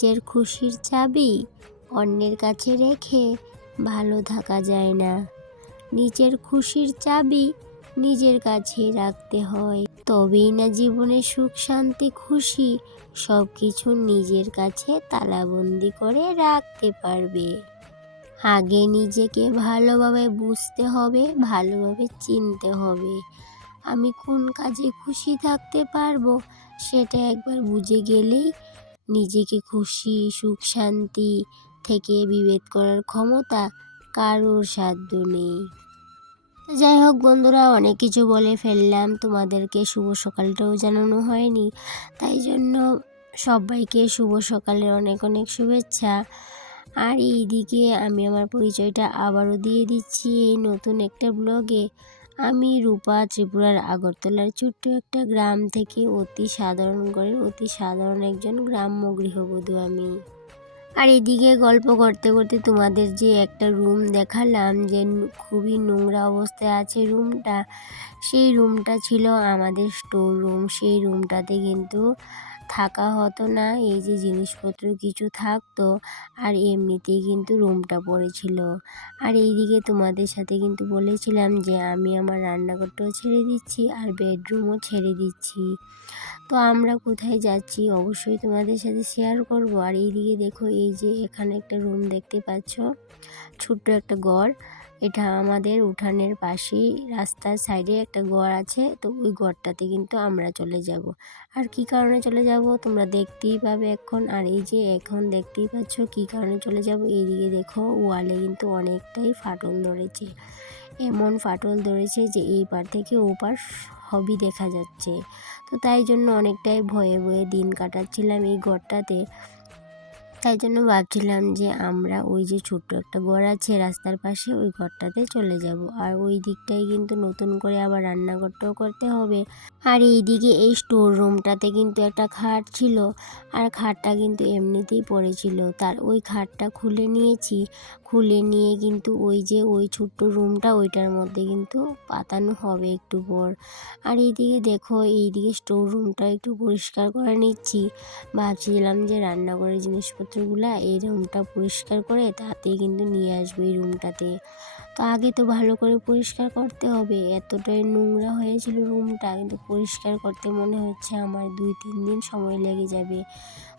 নিজের খুশির চাবি অন্যের কাছে রেখে ভালো থাকা যায় না। নিজের খুশির চাবি নিজের কাছে রাখতে হয়, তবেই না জীবনে সুখ শান্তি খুশি সব কিছু নিজের কাছে তালাবন্দি করে রাখতে পারবে। আগে নিজেকে ভালোভাবে বুঝতে হবে, ভালোভাবে চিনতে হবে। আমি কোন কাজে খুশি থাকতে পারবো সেটা একবার বুঝে গেলেই নিজেকে খুশি সুখ শান্তি থেকে বিভেদ করার ক্ষমতা কারোর সাধ্য নেই। যাই হোক বন্ধুরা, অনেক কিছু বলে ফেললাম, তোমাদেরকে শুভ সকালটাও জানানো হয়নি, তাই জন্য সবাইকে শুভ সকালের অনেক অনেক শুভেচ্ছা। আর এইদিকে আমি আমার পরিচয়টা আবারও দিয়ে দিচ্ছি এই নতুন একটা ব্লগে। আমি রূপা, ত্রিপুরার আগরতলার ছোট্ট একটা গ্রাম থেকে অতি সাধারণ ঘরের অতি সাধারণ একজন গ্রাম্য গৃহবধূ আমি। আর এদিকে গল্প করতে করতে তোমাদের যে একটা রুম দেখালাম যে খুবই নোংরা অবস্থায় আছে রুমটা, সেই রুমটা ছিল আমাদের স্টোর রুম। সেই রুমটাতে কিন্তু থাকা হতো না, এই যে জিনিসপত্র কিছু থাকতো, আর এমনিতেই কিন্তু রুমটা পড়েছিল। আর এইদিকে তোমাদের সাথে কিন্তু বলেছিলাম যে আমি আমার রান্নাঘরটাও ছেড়ে দিচ্ছি আর বেডরুমও ছেড়ে দিচ্ছি। তো আমরা কোথায় যাচ্ছি অবশ্যই তোমাদের সাথে শেয়ার করব। আর এইদিকে দেখো, এই যে এখানে একটা রুম দেখতে পাচ্ছ, ছোট্ট একটা ঘর। এটা আমাদের উঠানের পাশেই রাস্তার সাইডে একটা ঘর আছে, তো ওই ঘরটাতে কিন্তু আমরা চলে যাব। আর কি কারণে চলে যাব তোমরা দেখতেই পাবে এখন। আর এই যে এখন দেখতেই পাচ্ছ কি কারণে চলে যাব। এইদিকে দেখো ওয়ালে কিন্তু অনেকটাই ফাটল ধরেছে, এমন ফাটল ধরেছে যে এই পার থেকে ও পার সবই দেখা যাচ্ছে। তো তাই জন্য অনেকটাই ভয়ে ভয়ে দিন কাটাচ্ছিলাম এই ঘরটাতে। তাই জন্য ভাবছিলাম যে আমরা ওই যে ছোট্ট একটা ঘর আছে রাস্তার পাশে, ওই ঘরটাতে চলে যাব। আর ওই দিকটাই কিন্তু নতুন করে আবার রান্নাঘরটাও করতে হবে। আর এইদিকে এই স্টোর রুমটাতে কিন্তু একটা খাট ছিল, আর খাটটা কিন্তু এমনিতেই পড়েছিল। তার ওই খাটটা খুলে নিয়েছি, খুলে নিয়ে কিন্তু ওই যে ওই ছোট্ট রুমটা ওইটার মধ্যে কিন্তু পাতানো হবে একটু পর। আর এইদিকে দেখো, এইদিকে স্টোর রুমটা একটু পরিষ্কার করে নিচ্ছি। ভাবছিলাম যে রান্নাঘরের জিনিসপত্রগুলা এই রুমটা পরিষ্কার করে তাতেই কিন্তু নিয়ে আসবো এই রুমটাতে। তো আগে তো ভালো করে পরিষ্কার করতে হবে, এতটাই নোংরা হয়েছিল রুমটা, কিন্তু পরিষ্কার করতে মনে হচ্ছে আমার 2-3 দিন সময় লেগে যাবে।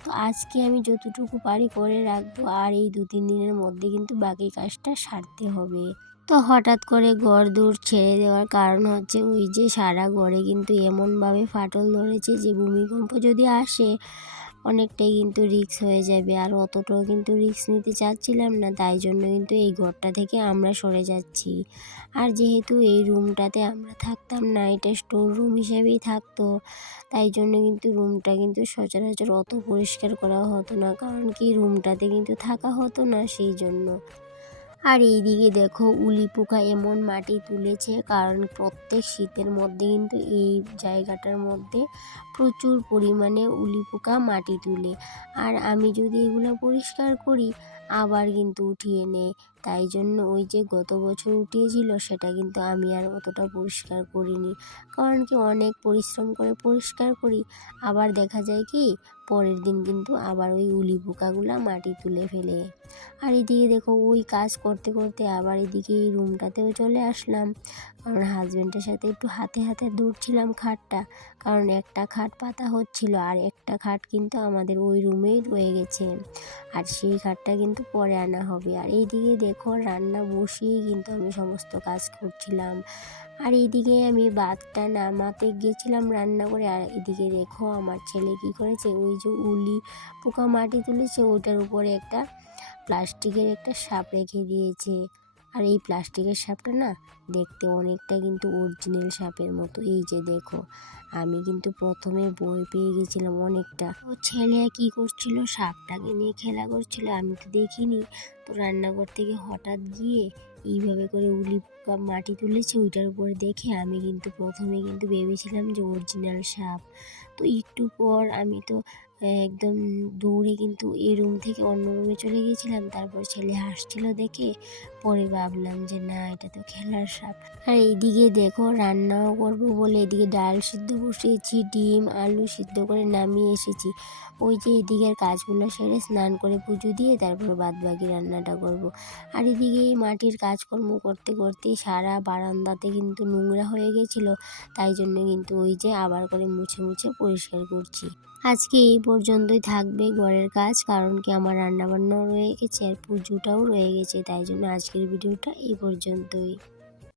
তো আজকে আমি যতটুকু পারি করে রাখবো, আর এই 2-3 দিনের মধ্যে কিন্তু বাকি কাজটা সারতে হবে। তো হঠাৎ করে ঘর দূর ছেড়ে দেওয়ার কারণ হচ্ছে ওই যে সারা ঘরে কিন্তু এমনভাবে ফাটল ধরেছে যে ভূমিকম্প যদি আসে অনেকটাই কিন্তু রিস্ক হয়ে যাবে। আর অতটাও কিন্তু রিস্ক নিতে চাচ্ছিলাম না, তাই জন্য কিন্তু এই ঘরটা থেকে আমরা সরে যাচ্ছি। আর যেহেতু এই রুমটাতে আমরা থাকতাম না, এটা স্টোর রুম হিসেবেই থাকতো, তাই জন্য কিন্তু রুমটা কিন্তু সচরাচর অত পরিষ্কার করা হতো না, কারণ কি রুমটাতে কিন্তু থাকা হতো না সেই জন্য। আর এইদিকে দেখো উলি পোকা এমন মাটি তুলেছে, কারণ প্রত্যেক শীতের মধ্যে কিন্তু এই জায়গাটার মধ্যে প্রচুর পরিমাণে উলি পোকা মাটি তুলে। আর আমি যদি এগুলো পরিষ্কার করি আবার কিন্তু উঠিয়ে নেয়, তাই জন্য ওই যে গত বছর উঠিয়েছিল সেটা কিন্তু আমি আর অতটা পরিষ্কার করিনি, কারণ কি অনেক পরিশ্রম করে পরিষ্কার করি, আবার দেখা যায় কি পরের দিন কিন্তু আবার ওই উলি পোকাগুলা মাটি তুলে ফেলে। আর এদিকে দেখো ওই কাজ করতে করতে আবার এদিকে এই রুমটাতেও চলে আসলাম, কারণ হাজব্যান্ডের সাথে একটু হাতে হাতে দৌড়ছিলাম খাটটা, কারণ একটা খাট পাতা হচ্ছিল আর একটা খাট কিন্তু আমাদের ওই রুমেই রয়ে গেছে, আর সেই খাটটা কিন্তু পরে আনা হবে। আর এইদিকে দেখো রান্না বসিয়ে কিন্তু আমি সমস্ত কাজ করছিলাম। আর এইদিকে আমি ভাতটা নামাতে গেছিলাম রান্না করে, আর এদিকে দেখো আমার ছেলে কি করেছে, ওই যে উলি পোকা মাটি তুলেছে ওটার উপরে একটা প্লাস্টিকের একটা সাপ রেখে দিয়েছে। আর এই প্লাস্টিকের সাপটা না দেখতে অনেকটা কিন্তু অরিজিনাল সাপের মতো। এই যে দেখো, আমি কিন্তু প্রথমে ভয় পেয়ে গেছিলাম অনেকটা। ও ছেলে কি করছিল, সাপটাকে নিয়ে খেলা করছিল, আমি তো দেখিনি। তো রান্নাঘর থেকে হঠাৎ গিয়ে এইভাবে করে উলি পোকা মাটি তুলেছে ওইটার উপরে দেখে আমি কিন্তু প্রথমে কিন্তু ভেবেছিলাম যে অরিজিনাল সাপ। তো একটু পর আমি তো একদম দৌড়ে কিন্তু এই রুম থেকে অন্য রুমে চলে গেছিলাম। তারপর ছেলে হাসছিল দেখে পরে ভাবলাম যে না, এটা তো খেলার সাপ। আর এইদিকে দেখো রান্নাও করব বলে এদিকে ডাল সিদ্ধ বসিয়েছি, ডিম আলু সিদ্ধ করে নামিয়ে এসেছি। ওই যে এদিকের কাজগুলো সেরে স্নান করে পুজো দিয়ে তারপর বাদ বাকি রান্নাটা করব। আর এদিকে এই মাটির কাজকর্ম করতে করতে সারা বারান্দাতে কিন্তু নোংরা হয়ে গেছিলো, তাই জন্য কিন্তু ওই যে আবার করে মুছে মুছে পরিষ্কার করছি। আজকে এই পর্যন্তই থাকবে ঘরের কাজ, কারণ কি আমার রান্নাবান্নাও রয়ে গেছে আর পুজোটাও রয়ে গেছে, তাই জন্য আজকের ভিডিওটা এই পর্যন্তই।